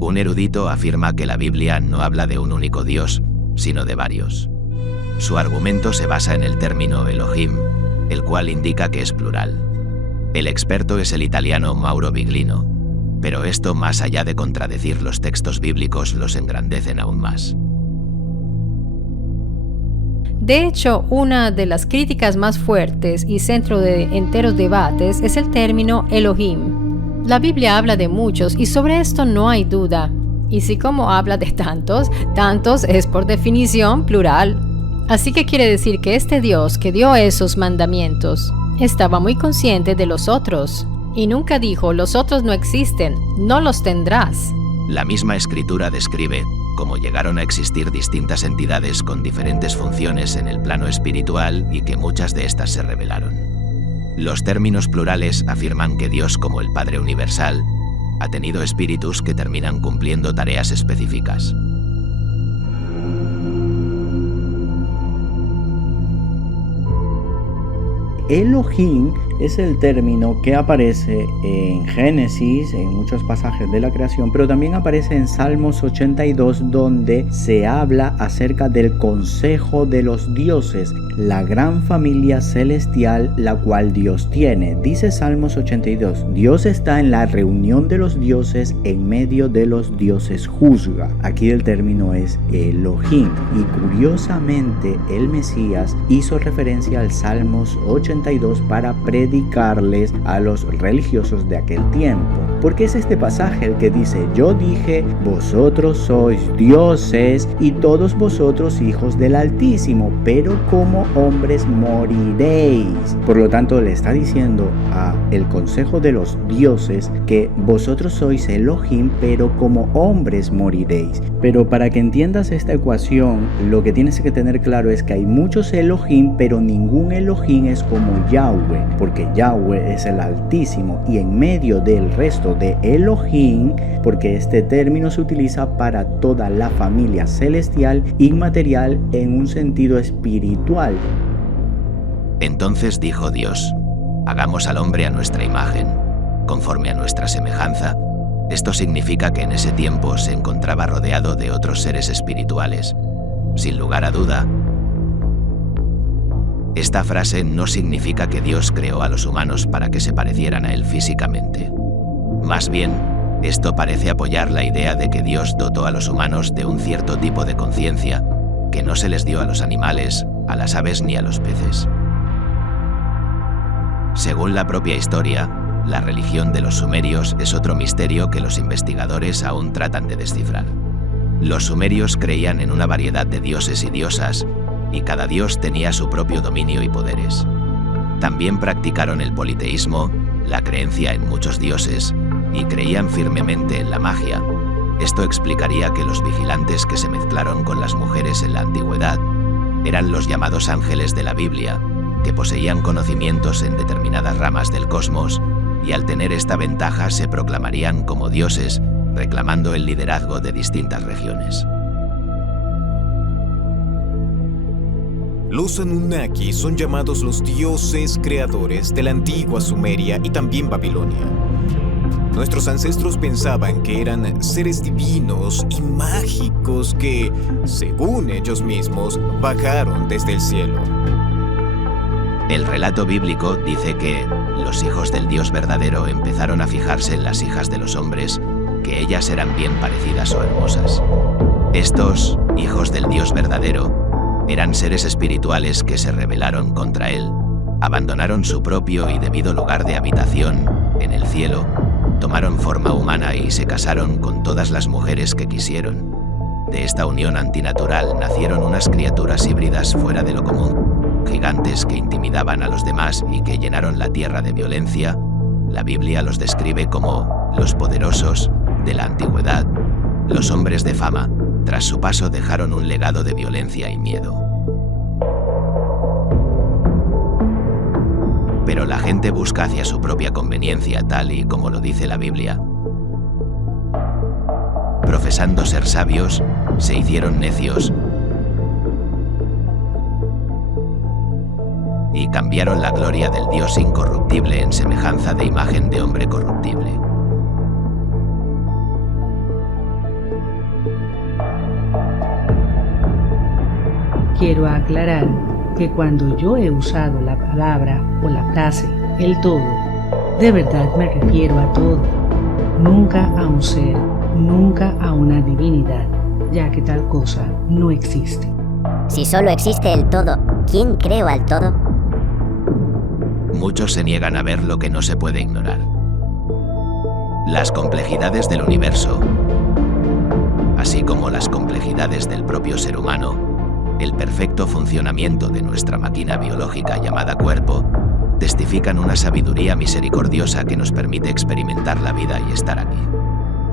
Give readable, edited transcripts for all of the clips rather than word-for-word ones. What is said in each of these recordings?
Un erudito afirma que la Biblia no habla de un único Dios, sino de varios. Su argumento se basa en el término Elohim, el cual indica que es plural. El experto es el italiano Mauro Biglino, pero esto, más allá de contradecir los textos bíblicos, los engrandecen aún más. De hecho, una de las críticas más fuertes y centro de enteros debates es el término Elohim. La Biblia habla de muchos y sobre esto no hay duda. Y si como habla de tantos, tantos es por definición plural. Así que quiere decir que este Dios que dio esos mandamientos estaba muy consciente de los otros. Y nunca dijo, los otros no existen, no los tendrás. La misma escritura describe cómo llegaron a existir distintas entidades con diferentes funciones en el plano espiritual y que muchas de estas se rebelaron. Los términos plurales afirman que Dios, como el Padre Universal, ha tenido espíritus que terminan cumpliendo tareas específicas. Elohim es el término que aparece en Génesis, en muchos pasajes de la creación, pero también aparece en Salmos 82, donde se habla acerca del consejo de los dioses, la gran familia celestial la cual Dios tiene. Dice Salmos 82, Dios está en la reunión de los dioses, en medio de los dioses juzga. Aquí el término es Elohim, y curiosamente el Mesías hizo referencia al Salmos 82 para predicarles a los religiosos de aquel tiempo. Porque es este pasaje el que dice, yo dije, vosotros sois dioses y todos vosotros hijos del Altísimo, pero como hombres moriréis. Por lo tanto, le está diciendo a el consejo de los dioses que vosotros sois Elohim, pero como hombres moriréis. Pero para que entiendas esta ecuación, lo que tienes que tener claro es que hay muchos Elohim, pero ningún Elohim es como Yahweh, porque Yahweh es el Altísimo, y en medio del resto de Elohim, porque este término se utiliza para toda la familia celestial inmaterial en un sentido espiritual. Entonces dijo Dios, hagamos al hombre a nuestra imagen, conforme a nuestra semejanza. Esto significa que en ese tiempo se encontraba rodeado de otros seres espirituales. Sin lugar a duda, esta frase no significa que Dios creó a los humanos para que se parecieran a él físicamente. Más bien, esto parece apoyar la idea de que Dios dotó a los humanos de un cierto tipo de conciencia que no se les dio a los animales, a las aves ni a los peces. Según la propia historia, la religión de los sumerios es otro misterio que los investigadores aún tratan de descifrar. Los sumerios creían en una variedad de dioses y diosas, y cada dios tenía su propio dominio y poderes. También practicaron el politeísmo, la creencia en muchos dioses, y creían firmemente en la magia. Esto explicaría que los vigilantes que se mezclaron con las mujeres en la antigüedad eran los llamados ángeles de la Biblia, que poseían conocimientos en determinadas ramas del cosmos, y al tener esta ventaja se proclamarían como dioses, reclamando el liderazgo de distintas regiones. Los Anunnaki son llamados los dioses creadores de la antigua Sumeria y también Babilonia. Nuestros ancestros pensaban que eran seres divinos y mágicos que, según ellos mismos, bajaron desde el cielo. El relato bíblico dice que los hijos del Dios verdadero empezaron a fijarse en las hijas de los hombres, que ellas eran bien parecidas o hermosas. Estos, hijos del Dios verdadero, eran seres espirituales que se rebelaron contra él, abandonaron su propio y debido lugar de habitación, en el cielo, tomaron forma humana y se casaron con todas las mujeres que quisieron. De esta unión antinatural nacieron unas criaturas híbridas fuera de lo común, gigantes que intimidaban a los demás y que llenaron la tierra de violencia. La Biblia los describe como los poderosos de la antigüedad, los hombres de fama. Tras su paso dejaron un legado de violencia y miedo. Pero la gente busca hacia su propia conveniencia, tal y como lo dice la Biblia. Profesando ser sabios, se hicieron necios y cambiaron la gloria del Dios incorruptible en semejanza de imagen de hombre corruptible. Quiero aclarar que cuando yo he usado la palabra o la frase el todo, de verdad me refiero a todo, nunca a un ser, nunca a una divinidad, ya que tal cosa no existe. Si solo existe el todo, ¿quién creó al todo? Muchos se niegan a ver lo que no se puede ignorar. Las complejidades del universo, así como las complejidades del propio ser humano, el perfecto funcionamiento de nuestra máquina biológica llamada cuerpo, testifican una sabiduría misericordiosa que nos permite experimentar la vida y estar aquí.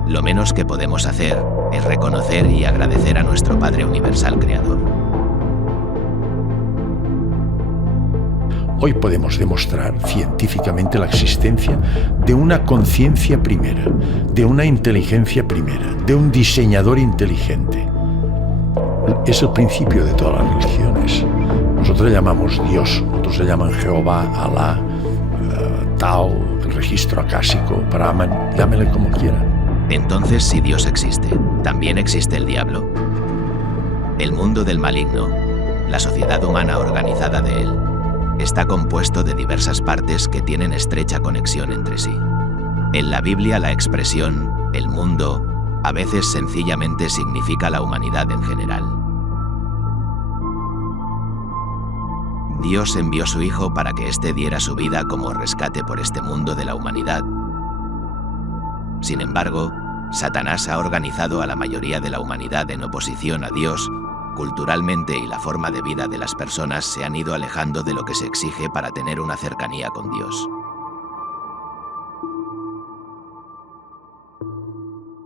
Lo menos que podemos hacer es reconocer y agradecer a nuestro Padre Universal Creador. Hoy podemos demostrar científicamente la existencia de una conciencia primera, de una inteligencia primera, de un diseñador inteligente. Es el principio de todas las religiones. Nosotros le llamamos Dios, otros le llaman Jehová, Alá, Tao, el registro acásico, Brahman, llámele como quiera. Entonces, si Dios existe, ¿también existe el diablo? El mundo del maligno, la sociedad humana organizada de él, está compuesto de diversas partes que tienen estrecha conexión entre sí. En la Biblia, la expresión «el mundo» a veces sencillamente significa la humanidad en general. Dios envió a su Hijo para que éste diera su vida como rescate por este mundo de la humanidad. Sin embargo, Satanás ha organizado a la mayoría de la humanidad en oposición a Dios. Culturalmente y la forma de vida de las personas se han ido alejando de lo que se exige para tener una cercanía con Dios.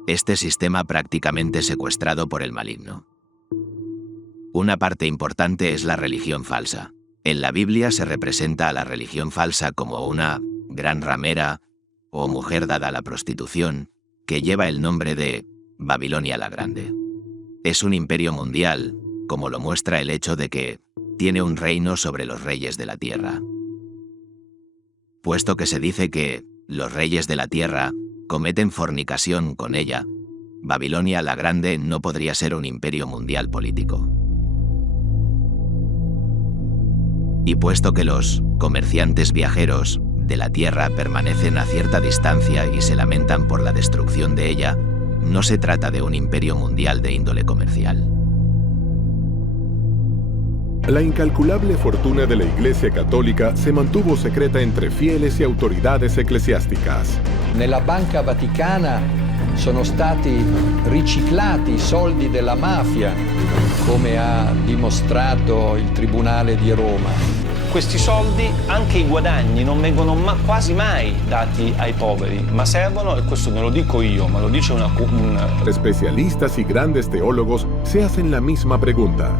Este sistema prácticamente secuestrado por el maligno. Una parte importante es la religión falsa. En la Biblia se representa a la religión falsa como una gran ramera o mujer dada a la prostitución que lleva el nombre de Babilonia la Grande. Es un imperio mundial, como lo muestra el hecho de que tiene un reino sobre los reyes de la tierra. Puesto que se dice que los reyes de la tierra cometen fornicación con ella, Babilonia la Grande no podría ser un imperio mundial político. Y puesto que los comerciantes viajeros de la tierra permanecen a cierta distancia y se lamentan por la destrucción de ella, no se trata de un imperio mundial de índole comercial. La incalculable fortuna de la Iglesia Cattolica se mantuvo secreta entre fieles y autoridades eclesiásticas. Nella Banca Vaticana sono stati riciclati i soldi della mafia, come ha dimostrato il Tribunale di Roma. Questi soldi, anche i guadagni, non vengono quasi mai dati ai poveri, ma servono, e questo non lo dico io, ma lo dice una... Especialistas y grandes teólogos se hacen la misma pregunta.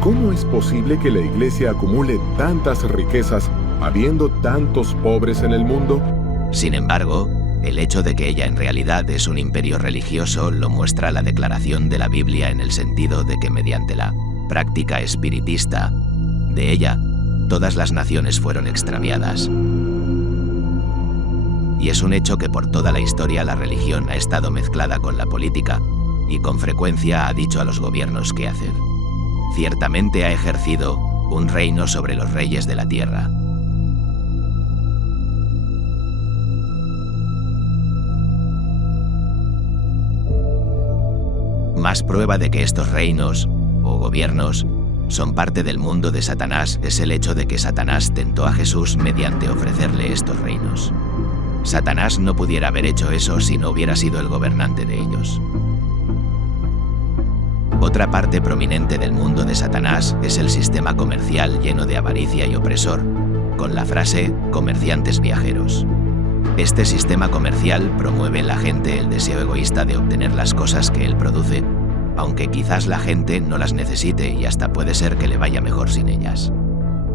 ¿Cómo es posible que la Iglesia acumule tantas riquezas habiendo tantos pobres en el mundo? Sin embargo, el hecho de que ella en realidad es un imperio religioso lo muestra la declaración de la Biblia en el sentido de que mediante la práctica espiritista de ella, todas las naciones fueron extraviadas. Y es un hecho que por toda la historia la religión ha estado mezclada con la política y con frecuencia ha dicho a los gobiernos qué hacer. Ciertamente ha ejercido un reino sobre los reyes de la tierra. Más prueba de que estos reinos o gobiernos son parte del mundo de Satanás es el hecho de que Satanás tentó a Jesús mediante ofrecerle estos reinos. Satanás no pudiera haber hecho eso si no hubiera sido el gobernante de ellos. Otra parte prominente del mundo de Satanás es el sistema comercial lleno de avaricia y opresor, con la frase comerciantes viajeros. Este sistema comercial promueve en la gente el deseo egoísta de obtener las cosas que él produce, aunque quizás la gente no las necesite y hasta puede ser que le vaya mejor sin ellas.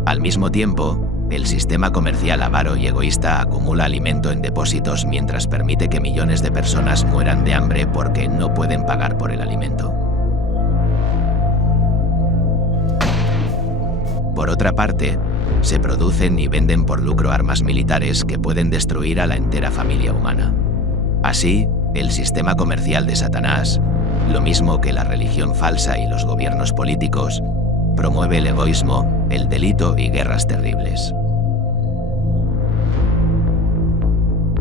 Al mismo tiempo, el sistema comercial avaro y egoísta acumula alimento en depósitos mientras permite que millones de personas mueran de hambre porque no pueden pagar por el alimento. Por otra parte, se producen y venden por lucro armas militares que pueden destruir a la entera familia humana. Así, el sistema comercial de Satanás, lo mismo que la religión falsa y los gobiernos políticos, promueve el egoísmo, el delito y guerras terribles.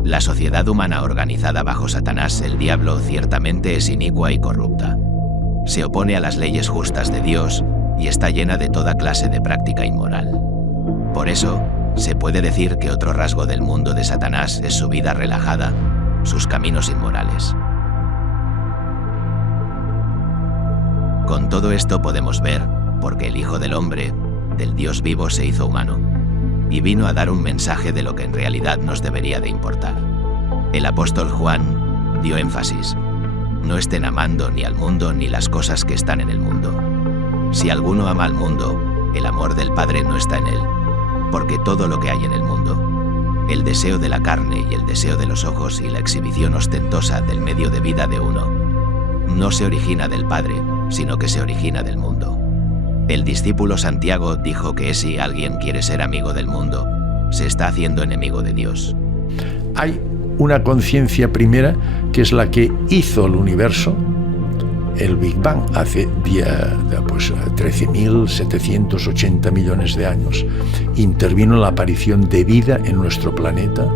La sociedad humana organizada bajo Satanás, el diablo, ciertamente es inicua y corrupta. Se opone a las leyes justas de Dios y está llena de toda clase de práctica inmoral. Por eso, se puede decir que otro rasgo del mundo de Satanás es su vida relajada, sus caminos inmorales. Con todo esto podemos ver, porque el Hijo del Hombre, del Dios vivo, se hizo humano, y vino a dar un mensaje de lo que en realidad nos debería de importar. El apóstol Juan dio énfasis: no estén amando ni al mundo ni las cosas que están en el mundo. Si alguno ama al mundo, el amor del Padre no está en él, porque todo lo que hay en el mundo, el deseo de la carne y el deseo de los ojos y la exhibición ostentosa del medio de vida de uno, no se origina del Padre, sino que se origina del mundo. El discípulo Santiago dijo que si alguien quiere ser amigo del mundo, se está haciendo enemigo de Dios. Hay una conciencia primera que es la que hizo el universo, el Big Bang, hace 13.780 millones de años. Intervino la aparición de vida en nuestro planeta